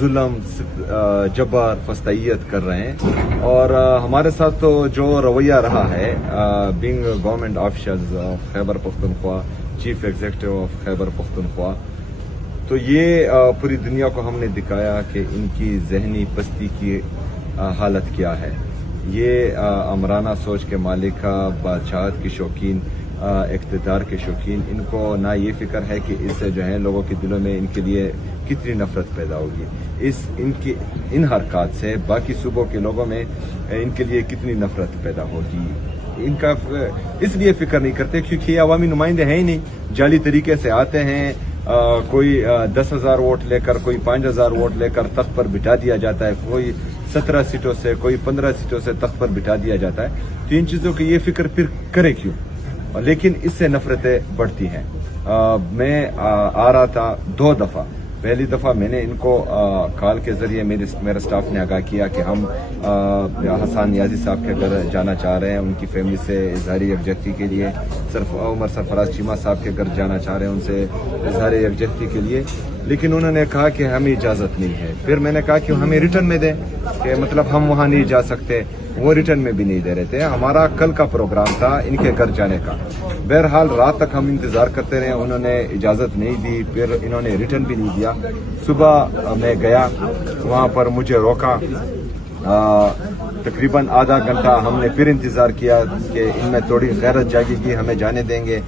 ظلم جبر فستائیت کر رہے ہیں، اور ہمارے ساتھ تو جو رویہ رہا ہے being government officials of Khyber Pakhtunkhwa, chief executive of Khyber Pakhtunkhwa, تو یہ پوری دنیا کو ہم نے دکھایا کہ ان کی ذہنی پستی کی حالت کیا ہے۔ یہ امرانہ سوچ کے مالک، بادشاہت کی شوقین، اقتدار کے شوقین، ان کو نہ یہ فکر ہے کہ اس سے جو ہے لوگوں کے دلوں میں ان کے لیے کتنی نفرت پیدا ہوگی، ان حرکات سے باقی صوبوں کے لوگوں میں ان کے لیے کتنی نفرت پیدا ہوگی۔ ان کا اس لیے فکر نہیں کرتے کیونکہ یہ عوامی نمائندے ہیں ہی نہیں، جعلی طریقے سے آتے ہیں، کوئی 10,000 ووٹ لے کر، کوئی 5,000 ووٹ لے کر تخت پر بٹھا دیا جاتا ہے، کوئی 17 سیٹوں سے، کوئی 15 سیٹوں سے تخت پر بٹھا دیا جاتا ہے۔ تو ان چیزوں کی یہ فکر پھر کرے کیوں؟ لیکن اس سے نفرتیں بڑھتی ہیں۔ میں آ رہا تھا 2 دفعہ، پہلی دفعہ میں نے ان کو کال کے ذریعے میرے سٹاف نے آگاہ کیا کہ ہم حسان نیازی صاحب کے گھر جانا چاہ رہے ہیں، ان کی فیملی سے اظہاری یکجہتی کے لیے، عمر سرفراز چیمہ صاحب کے گھر جانا چاہ رہے ہیں ان سے اظہاری یکجہتی کے لیے، لیکن انہوں نے کہا کہ ہمیں اجازت نہیں ہے۔ پھر میں نے کہا کہ ہمیں ریٹرن میں دیں، کہ مطلب ہم وہاں نہیں جا سکتے، وہ ریٹرن میں بھی نہیں دے رہے تھے۔ ہمارا کل کا پروگرام تھا ان کے گھر جانے کا، بہرحال رات تک ہم انتظار کرتے رہے، انہوں نے اجازت نہیں دی، پھر انہوں نے ریٹرن بھی نہیں دیا۔ صبح میں گیا، وہاں پر مجھے روکا، تقریباً آدھا گھنٹہ ہم نے پھر انتظار کیا کہ ان میں تھوڑی غیرت جاگے گی، ہمیں جانے دیں گے،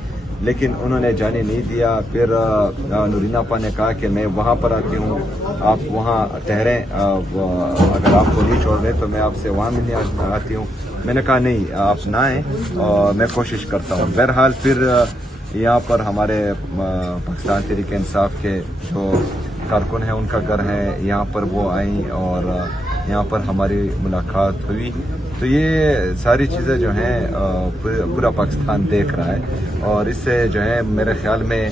لیکن انہوں نے جانے نہیں دیا۔ پھر نورین آپا نے کہا کہ میں وہاں پر آتی ہوں، آپ وہاں ٹھہریں، اگر آپ کو نہیں چھوڑ رہے تو میں آپ سے وہاں ملنے آتی ہوں۔ میں نے کہا نہیں، آپ نہ آئیں، میں کوشش کرتا ہوں۔ بہرحال پھر یہاں پر ہمارے پاکستان تحریک انصاف کے جو کارکن ہیں ان کا گھر ہے، یہاں پر وہ آئیں اور یہاں پر ہماری ملاقات ہوئی۔ تو یہ ساری چیزیں جو ہیں پورا پاکستان دیکھ رہا ہے، اور اس سے جو ہے میرے خیال میں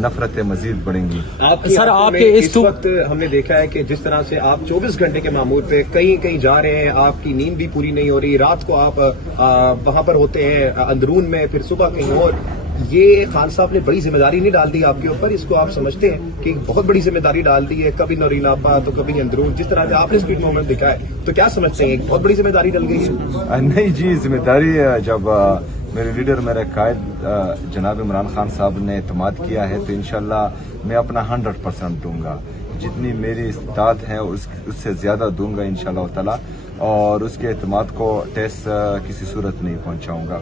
نفرتیں مزید بڑھیں گی۔ سر آپ کے اس وقت ہم نے دیکھا ہے کہ جس طرح سے آپ 24 گھنٹے کے معمول پہ کہیں جا رہے ہیں، آپ کی نیند بھی پوری نہیں ہو رہی، رات کو آپ وہاں پر ہوتے ہیں اندرون میں، پھر صبح کہیں اور، یہ خان صاحب نے بڑی ذمہ داری نہیں ڈال دی آپ کے اوپر؟ اس کو آپ سمجھتے ہیں کہ بہت بڑی ذمہ داری ڈال دی ہے، کبھی نورین آپا تو کبھی اندرون، جس طرح سے آپ نے اسپیڈ موومنٹ دکھا ہے، تو کیا سمجھتے ہیں بہت بڑی ذمہ داری ڈل گئی ہے؟ نہیں جی، ذمہ داری جب میرے لیڈر، میرے قائد جناب عمران خان صاحب نے اعتماد کیا ہے تو انشاءاللہ میں اپنا 100% دوں گا، جتنی میری استطاعت ہے اس سے زیادہ دوں گا انشاءاللہ تعالی، اور اس کے اعتماد کو ٹیس کسی صورت نہیں پہنچاؤں گا۔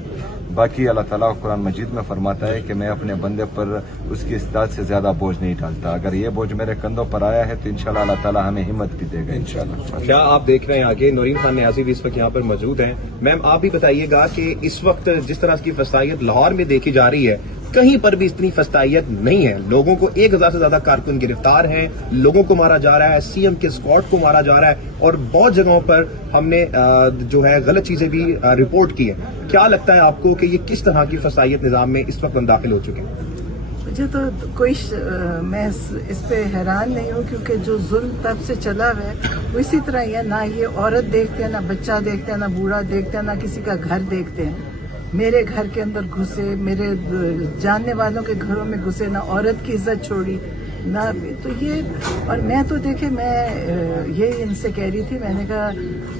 باقی اللہ تعالیٰ قرآن مجید میں فرماتا ہے کہ میں اپنے بندے پر اس کی استطاعت سے زیادہ بوجھ نہیں ڈالتا، اگر یہ بوجھ میرے کندھوں پر آیا ہے تو انشاءاللہ اللہ تعالیٰ ہمیں ہمت بھی دے گا انشاءاللہ۔ کیا آپ دیکھ رہے ہیں آگے نورین خان نیازی بھی اس وقت یہاں پر موجود ہیں؟ میم آپ بھی بتائیے گا کہ اس وقت جس طرح کی فسائیت لاہور میں دیکھی جا رہی ہے، کہیں پر بھی اتنی فسائیت نہیں ہے، لوگوں کو 1,000 سے زیادہ کارکن گرفتار ہیں، لوگوں کو مارا جا رہا ہے، سی ایم کے اسکواڈ کو مارا جا رہا ہے، اور بہت جگہوں پر ہم نے جو ہے غلط چیزیں بھی رپورٹ کی ہیں۔ کیا لگتا ہے آپ کو کہ یہ کس طرح کی فسائیت نظام میں اس وقت ہم داخل ہو چکے ہیں؟ مجھے تو میں اس پہ حیران نہیں ہوں، کیونکہ جو ظلم تب سے چلا ہوا ہے وہ اسی طرح ہی ہے، نہ یہ عورت دیکھتے ہیں، نہ بچہ دیکھتے ہیں، نہ بوڑھا دیکھتے ہیں، نہ کسی کا گھر دیکھتے ہیں۔ میرے گھر کے اندر گھسے، میرے جاننے والوں کے گھروں میں گھسے، نہ عورت کی عزت چھوڑی، نہ تو یہ، اور میں تو دیکھیں، میں یہ ان سے کہہ رہی تھی، میں نے کہا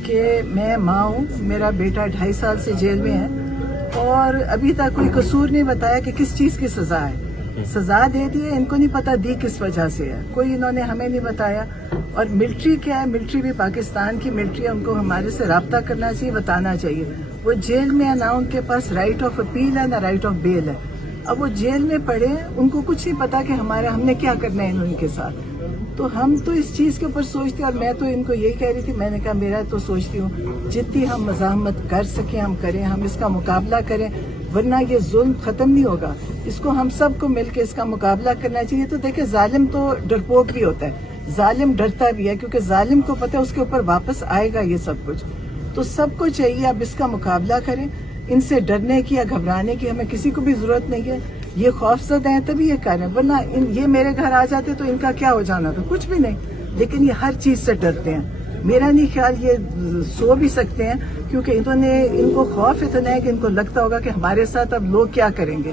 کہ میں ماں ہوں، میرا بیٹا 2.5 سال سے جیل میں ہے، اور ابھی تک کوئی قصور نہیں بتایا کہ کس چیز کی سزا ہے، سزا دے دی ہے، ان کو نہیں پتا دی کس وجہ سے ہے، کوئی انہوں نے ہمیں نہیں بتایا۔ اور ملٹری کیا ہے، ملٹری بھی پاکستان کی ملٹری ہے، ان کو ہمارے سے رابطہ کرنا چاہیے، بتانا چاہیے۔ وہ جیل میں ہے، نہ ان کے پاس رائٹ آف اپیل ہے، نہ رائٹ آف بیل ہے، اب وہ جیل میں پڑے ہیں، ان کو کچھ نہیں پتا کہ ہم نے کیا کرنا ہے ان کے ساتھ۔ تو ہم تو اس چیز کے اوپر سوچتے ہیں، اور میں تو ان کو یہی کہہ رہی تھی، میں نے کہا میرا تو سوچتی ہوں جتنی ہم مزاحمت کر سکیں ہم کریں، ہم اس کا مقابلہ کریں، ورنہ یہ ظلم ختم نہیں ہوگا، اس کو ہم سب کو مل کے اس کا مقابلہ کرنا چاہیے۔ تو دیکھیں، ظالم تو ڈرپوک بھی ہوتا ہے، ظالم ڈرتا بھی ہے، کیونکہ ظالم کو پتہ ہے اس کے اوپر واپس آئے گا یہ سب کچھ۔ تو سب کو چاہیے اب اس کا مقابلہ کریں، ان سے ڈرنے کی یا گھبرانے کی ہمیں کسی کو بھی ضرورت نہیں ہے۔ یہ خوف زدہ ہیں تبھی یہ کر رہے ہیں، ورنہ یہ میرے گھر آ جاتے تو ان کا کیا ہو جانا تھا، کچھ بھی نہیں، لیکن یہ ہر چیز سے ڈرتے ہیں۔ میرا نہیں خیال یہ سو بھی سکتے ہیں، کیونکہ ان کو خوف اتنا ہے کہ ان کو لگتا ہوگا کہ ہمارے ساتھ اب لوگ کیا کریں گے،